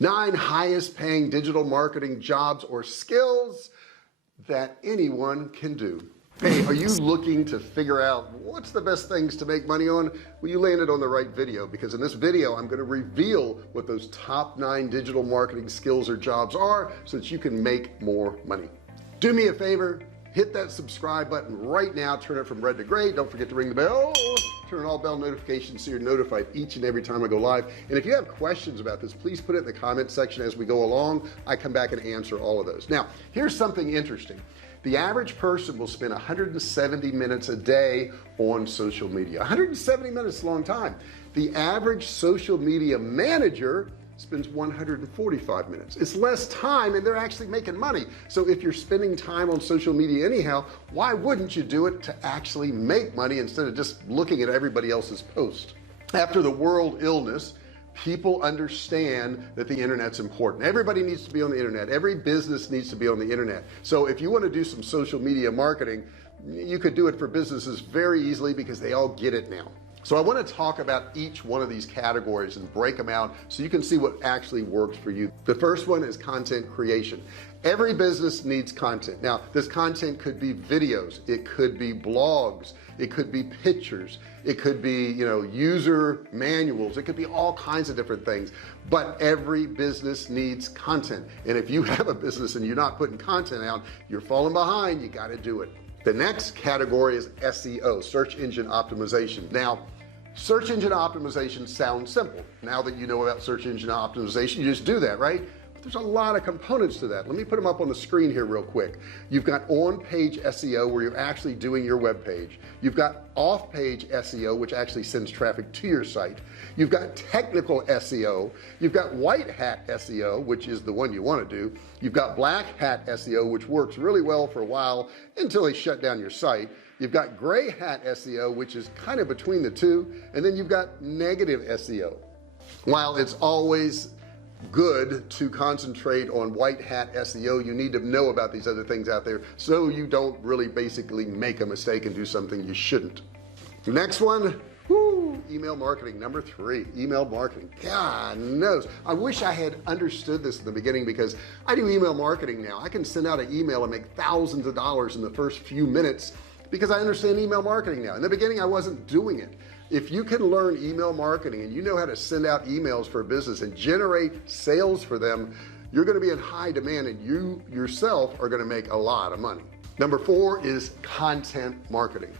9 highest paying digital marketing jobs or skills that anyone can do. Hey, are you looking to figure out what's the best things to make money on? Well, you landed on the right video, because in this video I'm going to reveal what those top 9 digital marketing skills or jobs are so that you can make more money. Do me a favor, hit that subscribe button right now, turn it from red to gray, don't forget to ring the bell, turn on all bell notifications so you're notified each and every time I go live. And if you have questions about this, please put it in the comment section as we go along. I come back and answer all of those. Now, here's something interesting. The average person will spend 170 minutes a day on social media. 170 minutes is a long time. The average social media manager spends 145 minutes. It's less time and they're actually making money. So if you're spending time on social media anyhow, why wouldn't you do it to actually make money instead of just looking at everybody else's post? After the world illness, people understand that the internet's important. Everybody needs to be on the internet. Every business needs to be on the internet. So if you want to do some social media marketing, you could do it for businesses very easily because they all get it now. So I want to talk about each one of these categories and break them out so you can see what actually works for you. The first one is content creation. Every business needs content. Now, this content could be videos, it could be blogs, it could be pictures, it could be, user manuals, it could be all kinds of different things, but every business needs content. And if you have a business and you're not putting content out, you're falling behind. You got to do it. The next category is SEO, search engine optimization. Now, search engine optimization sounds simple. Now that you know about search engine optimization, you just do that, right? But there's a lot of components to that. Let me put them up on the screen here real quick. You've got on-page SEO, where you're actually doing your web page. You've got off-page SEO, which actually sends traffic to your site. You've got technical SEO. You've got white hat SEO, which is the one you want to do. You've got black hat SEO, which works really well for a while until they shut down your site. You've got gray hat SEO, which is kind of between the two. And then you've got negative SEO. While it's always good to concentrate on white hat SEO, you need to know about these other things out there so you don't really basically make a mistake and do something you shouldn't. The next one, email marketing. Number 3, email marketing. God knows, I wish I had understood this in the beginning, because I do email marketing now. I can send out an email and make thousands of dollars in the first few minutes because I understand email marketing now. In the beginning, I wasn't doing it. If you can learn email marketing and you know how to send out emails for a business and generate sales for them, you're going to be in high demand and you yourself are going to make a lot of money. Number 4 is content marketing.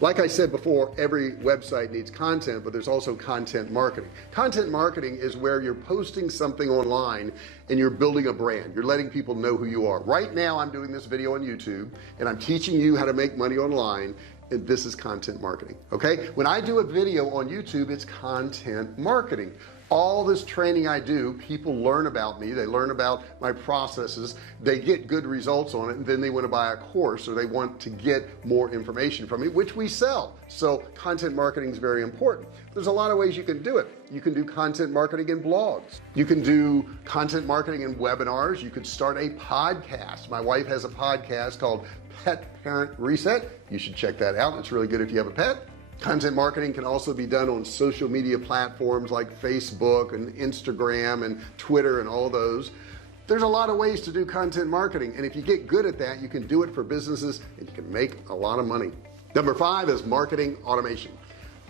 Like I said before, every website needs content, but there's also content marketing. Content marketing is where you're posting something online and you're building a brand. You're letting people know who you are. Right now, I'm doing this video on YouTube and I'm teaching you how to make money online. And this is content marketing. Okay, when I do a video on YouTube, it's content marketing. All this training I do, people learn about me, they learn about my processes, they get good results on it, and then they want to buy a course or they want to get more information from me, which we sell. So content marketing is very important. There's a lot of ways you can do it. You can do content marketing in blogs. You can do content marketing in webinars. You could start a podcast. My wife has a podcast called Pet Parent Reset. You should check that out. It's really good if you have a pet. Content marketing can also be done on social media platforms like Facebook and Instagram and Twitter and all those. There's a lot of ways to do content marketing, and if you get good at that, you can do it for businesses and you can make a lot of money. Number 5 is marketing automation.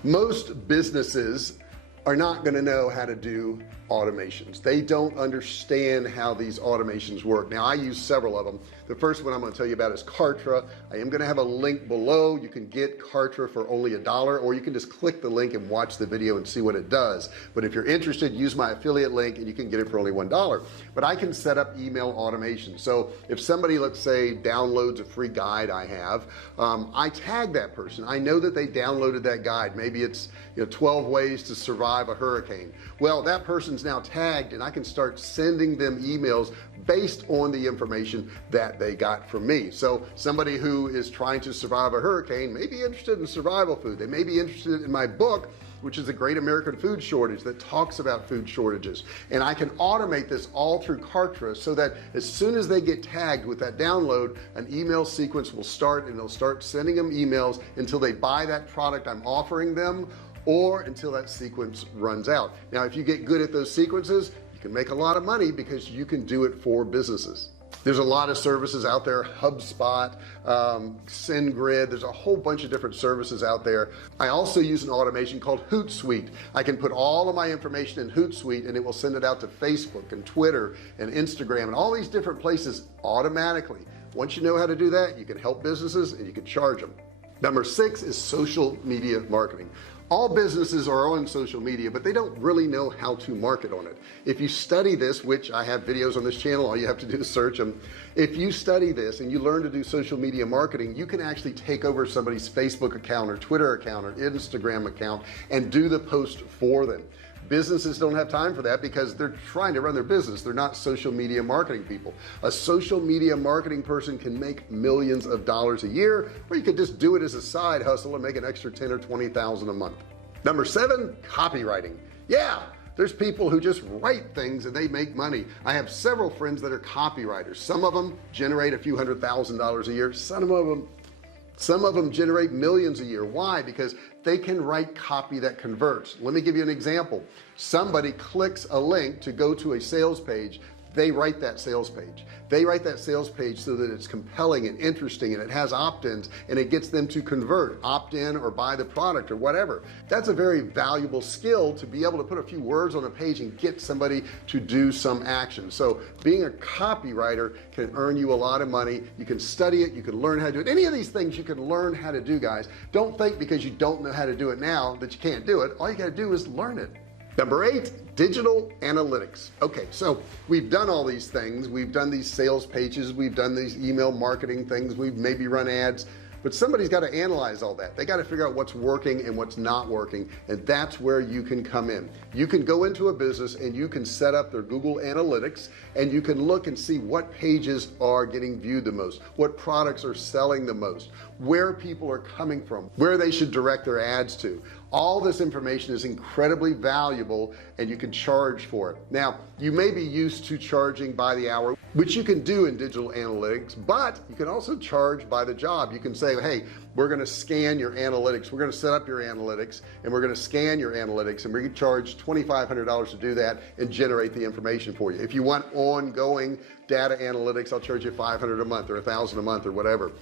Most businesses are not going to know how to do automations. They don't understand how these automations work. Now, I use several of them. The first one I'm going to tell you about is Kartra. I am going to have a link below. You can get Kartra for only $1, or you can just click the link and watch the video and see what it does. But if you're interested, use my affiliate link and you can get it for only $1. But I can set up email automation. So if somebody, let's say, downloads a free guide I have, I tag that person. I know that they downloaded that guide. Maybe it's 12 ways to survive a hurricane. Well, that person's now tagged and I can start sending them emails based on the information that they got from me. So somebody who is trying to survive a hurricane may be interested in survival food. They may be interested in my book, which is a Great American Food Shortage, that talks about food shortages. And I can automate this all through Kartra so that as soon as they get tagged with that download, an email sequence will start and they'll start sending them emails until they buy that product I'm offering them, or until that sequence runs out. Now, if you get good at those sequences, you can make a lot of money because you can do it for businesses. There's a lot of services out there, HubSpot, SendGrid. There's a whole bunch of different services out there. I also use an automation called Hootsuite. I can put all of my information in Hootsuite and it will send it out to Facebook and Twitter and Instagram and all these different places automatically. Once you know how to do that, you can help businesses and you can charge them. Number 6 is social media marketing. All businesses are on social media, but they don't really know how to market on it. If you study this, which I have videos on this channel, all you have to do is search them. If you study this and you learn to do social media marketing, you can actually take over somebody's Facebook account or Twitter account or Instagram account and do the post for them. Businesses don't have time for that because they're trying to run their business. They're not social media marketing people. A social media marketing person can make millions of dollars a year, or you could just do it as a side hustle and make an extra 10 or 20,000 a month. Number 7, copywriting. Yeah, there's people who just write things and they make money. I have several friends that are copywriters. Some of them generate a few $100,000 a year. Some of them generate millions a year. Why? Because they can write copy that converts. Let me give you an example. Somebody clicks a link to go to a sales page. They write that sales page. They write that sales page so that it's compelling and interesting and it has opt-ins and it gets them to convert, opt in or buy the product or whatever. That's a very valuable skill to be able to put a few words on a page and get somebody to do some action. So being a copywriter can earn you a lot of money. You can study it. You can learn how to do it. Any of these things you can learn how to do, guys. Don't think because you don't know how to do it now that you can't do it. All you got to do is learn it. Number 8, digital analytics. Okay, so we've done all these things. We've done these sales pages. We've done these email marketing things. We've maybe run ads, but somebody's got to analyze all that. They got to figure out what's working and what's not working. And that's where you can come in. You can go into a business and you can set up their Google Analytics and you can look and see what pages are getting viewed the most, what products are selling the most, where people are coming from, where they should direct their ads to. All this information is incredibly valuable and you can charge for it. Now, you may be used to charging by the hour, which you can do in digital analytics, but you can also charge by the job. You can say, hey, we're going to scan your analytics. We're going to set up your analytics and we're going to scan your analytics and we're going to charge $2,500 to do that and generate the information for you. If you want ongoing data analytics, I'll charge you $500 a month or $1,000 a month or whatever.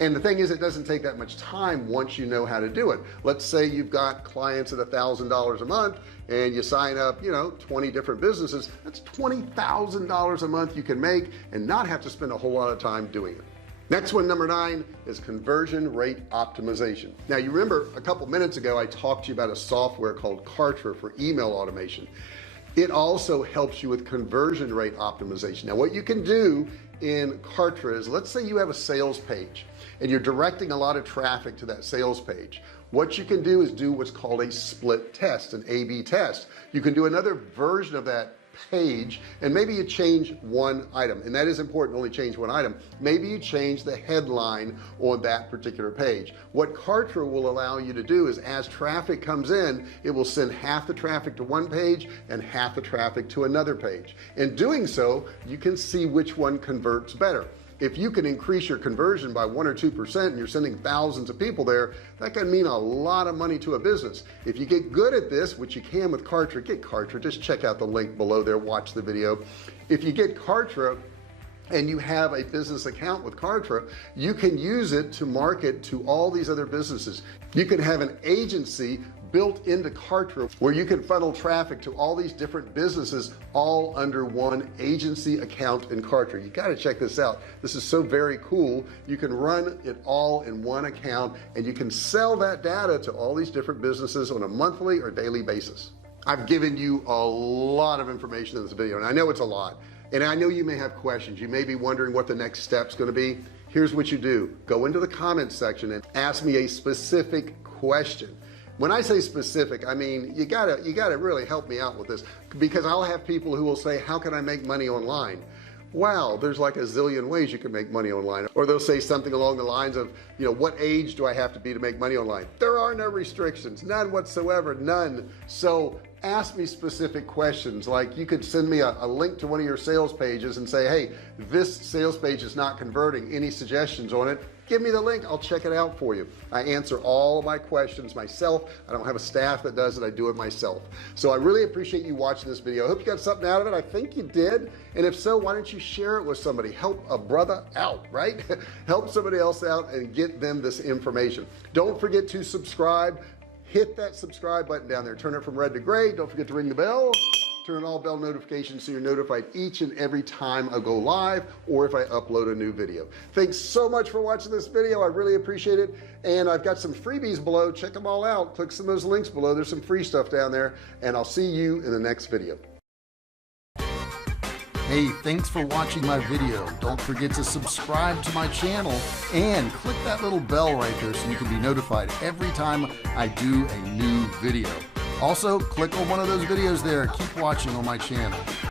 And the thing is, it doesn't take that much time once you know how to do it. Let's say you've got clients at $1,000 a month and you sign up, 20 different businesses. That's $20,000 a month you can make and not have to spend a whole lot of time doing it. Next one, number 9, is conversion rate optimization. Now, you remember a couple minutes ago, I talked to you about a software called Kartra for email automation. It also helps you with conversion rate optimization. Now, what you can do in Kartra is, let's say you have a sales page and you're directing a lot of traffic to that sales page. What you can do is do what's called a split test, an A/B test. You can do another version of that page and maybe you change one item, and that is important, only change one item. Maybe you change the headline on that particular page. What Kartra will allow you to do is, as traffic comes in, it will send half the traffic to one page and half the traffic to another page. In doing so, you can see which one converts better. If you can increase your conversion by 1 or 2% and you're sending thousands of people there, that can mean a lot of money to a business. If you get good at this, which you can with Kartra, get Kartra. Just check out the link below there, watch the video. If you get Kartra and you have a business account with Kartra, you can use it to market to all these other businesses. You can have an agency built into Kartra where you can funnel traffic to all these different businesses all under one agency account in Kartra. You got to check this out. This is so very cool. You can run it all in one account and you can sell that data to all these different businesses on a monthly or daily basis. I've given you a lot of information in this video and I know it's a lot, and I know you may have questions. You may be wondering what the next step's going to be. Here's what you do. Go into the comments section and ask me a specific question. When I say specific, I mean you gotta really help me out with this, because I'll have people who will say, how can I make money online? Wow, there's like a zillion ways you can make money online. Or they'll say something along the lines of, what age do I have to be to make money online? There are no restrictions, none whatsoever, none. So ask me specific questions. Like you could send me a link to one of your sales pages and say, hey, this sales page is not converting. Any suggestions on it? Give me the link. I'll check it out for you. I answer all of my questions myself. I don't have a staff that does it. I do it myself. So I really appreciate you watching this video. I hope you got something out of it. I think you did. And if so, why don't you share it with somebody? Help a brother out, right? Help somebody else out and get them this information. Don't forget to subscribe. Hit that subscribe button down there. Turn it from red to gray. Don't forget to ring the bell. Turn on all bell notifications so you're notified each and every time I go live or if I upload a new video. Thanks so much for watching this video. I really appreciate it. And I've got some freebies below. Check them all out. Click some of those links below. There's some free stuff down there. And I'll see you in the next video. Hey, thanks for watching my video. Don't forget to subscribe to my channel and click that little bell right there so you can be notified every time I do a new video. Also, click on one of those videos there. Keep watching on my channel.